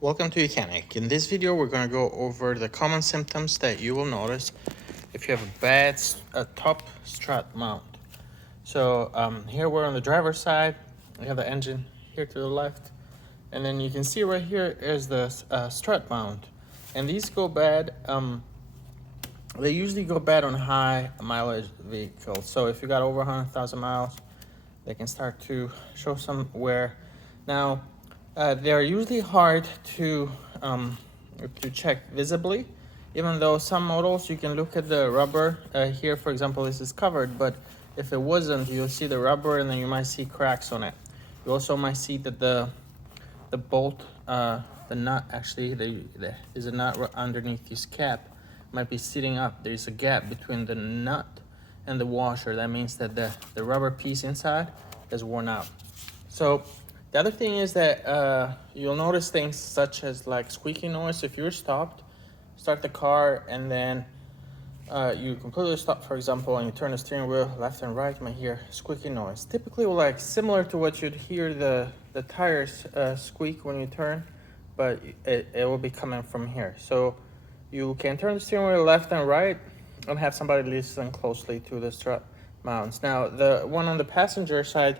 Welcome to YOUCANIC. In this video, we're going to go over the common symptoms that you will notice if you have a bad top strut mount. So here we're on the driver's side. We have the engine here to the left. And then you can see right here is the strut mount. And these go bad. They usually go bad on high mileage vehicles. So if you got over 100,000 miles, they can start to show some wear. Now, they're usually hard to check visibly, even though some models you can look at the rubber. Here, for example, this is covered, but if it wasn't, you'll see the rubber and then you might see cracks on it. You also might see that the bolt, the nut, actually, there's a nut underneath this cap, might be sitting up. There's a gap between the nut and the washer. That means that the rubber piece inside is worn out. So the other thing is that you'll notice things such as like squeaky noise. If you're stopped, start the car, and then you completely stop, for example, and you turn the steering wheel left and right, you might hear squeaky noise. Typically, like similar to what you'd hear the tires squeak when you turn, but it will be coming from here. So you can turn the steering wheel left and right and have somebody listen closely to the strut mounts. Now, the one on the passenger side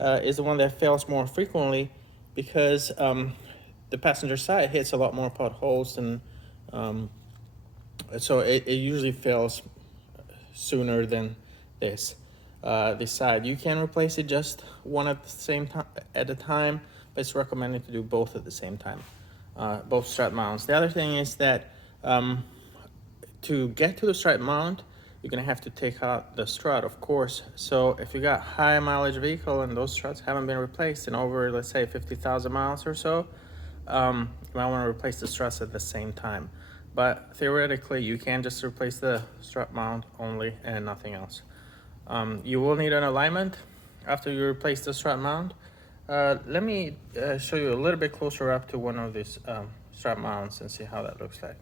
is the one that fails more frequently because the passenger side hits a lot more potholes, and so it usually fails sooner than this side. You can replace it just one at the same time at a time, but it's recommended to do both at the same time, both strut mounts. The other thing is that to get to the strut mount, you're gonna have to take out the strut, of course. So if you got high mileage vehicle and those struts haven't been replaced in over, let's say, 50,000 miles or so, you might want to replace the struts at the same time. But theoretically, you can just replace the strut mount only and nothing else. You will need an alignment after you replace the strut mount. Let me show you a little bit closer up to one of these strut mounts and see how that looks like.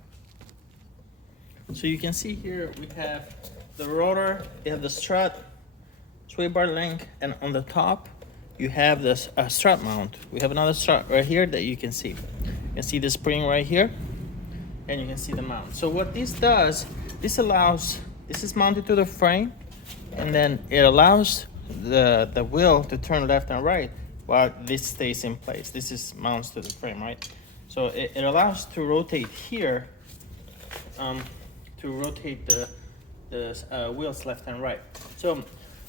So you can see here we have the rotor, you have the strut, sway bar link, and on the top you have this strut mount. We have another strut right here that you can see. You can see the spring right here, and you can see the mount. So what this does, this is mounted to the frame, and then it allows the wheel to turn left and right while this stays in place. This is mounts to the frame, right? So it allows to rotate here, to rotate the wheels left and right. So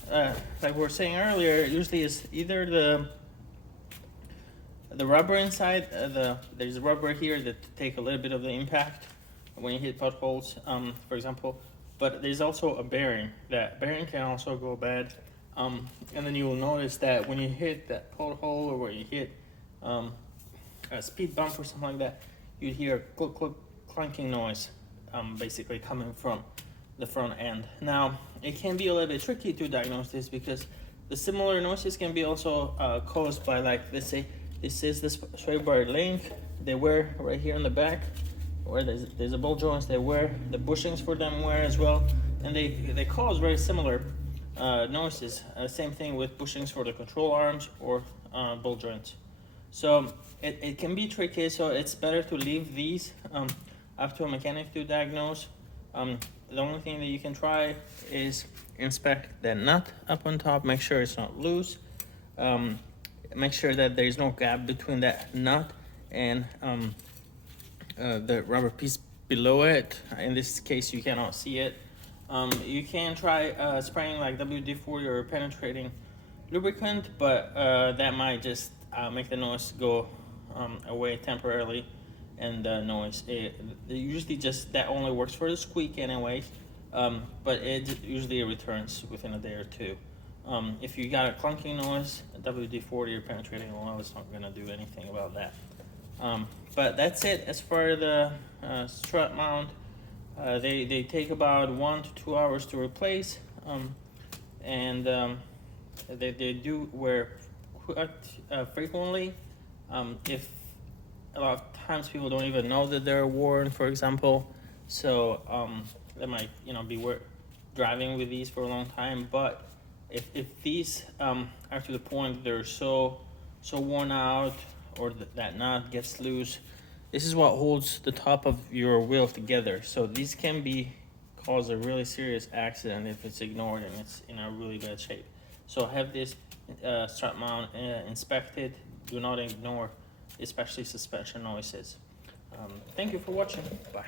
like we were saying earlier, usually it's either the rubber inside, there's rubber here that take a little bit of the impact when you hit potholes, for example, but there's also a bearing. That bearing can also go bad, and then you will notice that when you hit that pothole or where you hit a speed bump or something like that, you'd hear a click, click, clanking noise, basically coming from the front end. Now, it can be a little bit tricky to diagnose this because the similar noises can be also caused by, like, let's say this is this sway bar link they wear right here in the back, where there's a ball joints they wear, the bushings for them wear as well, and they cause very similar noises. Same thing with bushings for the control arms or ball joints. So it can be tricky, so it's better to leave these up to a mechanic to diagnose. The only thing that you can try is inspect that nut up on top, make sure it's not loose, make sure that there's no gap between that nut and the rubber piece below it. In this case, you cannot see it. You can try spraying like WD-40 or penetrating lubricant, but that might just make the noise go away temporarily. And the noise, it usually just, that only works for the squeak anyways, but it usually returns within a day or two. If you got a clunking noise, WD-40 or penetrating oil is not going to do anything about that. But that's it as far as the strut mount. They take about 1 to 2 hours to replace, and they do wear quite frequently. If a lot of times people don't even know that they're worn, for example, so they might be driving with these for a long time. But if these are to the point they're so worn out, or that nut gets loose, This is what holds the top of your wheel together. So these can cause a really serious accident if it's ignored and it's in a really bad shape. So have this strut mount inspected. Do not ignore, especially suspension noises. Thank you for watching. Bye.